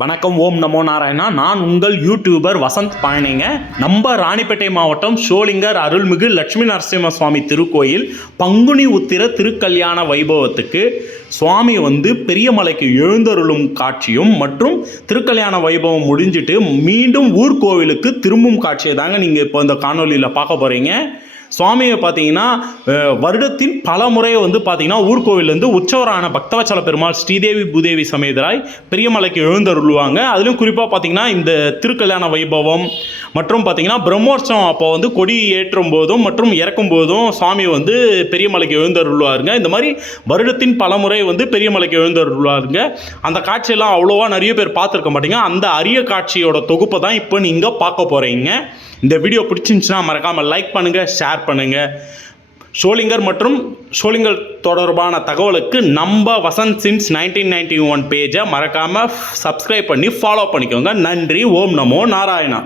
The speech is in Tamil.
வணக்கம். ஓம் நமோ நாராயணா. நான் உங்கள் யூடியூபர் வசந்த் பாயணிங்க. நம்ம ராணிப்பேட்டை மாவட்டம் ஷோலிங்கர் அருள்மிகு லட்சுமி நரசிம்ம சுவாமி திருக்கோயில் பங்குனி உத்திர திருக்கல்யாண வைபவத்துக்கு சுவாமி பெரியமலைக்கு எழுந்தருளும் காட்சியும் மற்றும் திருக்கல்யாண வைபவம் முடிஞ்சிட்டு மீண்டும் ஊர்கோவிலுக்கு திரும்பும் காட்சியை தாங்க நீங்கள் இப்போ இந்த காணொலியில் பார்க்க போகிறீங்க. சுவாமியை பார்த்தீங்கன்னா வருடத்தின் பல முறை பார்த்தீங்கன்னா ஊர்கோவிலேருந்து உற்சவரான பக்தவச்சல பெருமாள் ஸ்ரீதேவி பூதேவி சமேதராய் பெரியமலைக்கு எழுந்தருள்வாங்க. அதிலும் குறிப்பாக பார்த்தீங்கன்னா இந்த திருக்கல்யாண வைபவம் மற்றும் பார்த்தீங்கன்னா பிரம்மோற்சவம் அப்போ கொடி ஏற்றும் போதும் மற்றும் இறக்கும் போதும் சுவாமி பெரியமலைக்கு எழுந்தருள்வாருங்க. இந்த மாதிரி வருடத்தின் பல முறை பெரியமலைக்கு எழுந்தருள்வாருங்க. அந்த காட்சியெல்லாம் அவ்வளோவா நிறைய பேர் பார்த்துருக்க மாட்டீங்க. அந்த அரிய காட்சியோட தொகுப்பை தான் இப்போ நீங்கள் பார்க்க போகிறீங்க. இந்த வீடியோ பிடிச்சிருந்துச்சுன்னா மறக்காமல் லைக் பண்ணுங்கள், ஷேர் பண்ணுங்கள். ஷோலிங்கர் மற்றும் ஷோலிங்கர் தொடர்பான தகவலுக்கு நம்ம வசந்த் சின்ஸ் 1991 பேஜை மறக்காமல் சப்ஸ்கிரைப் பண்ணி ஃபாலோ பண்ணிக்கோங்க. நன்றி. ஓம் நமோ நாராயணா.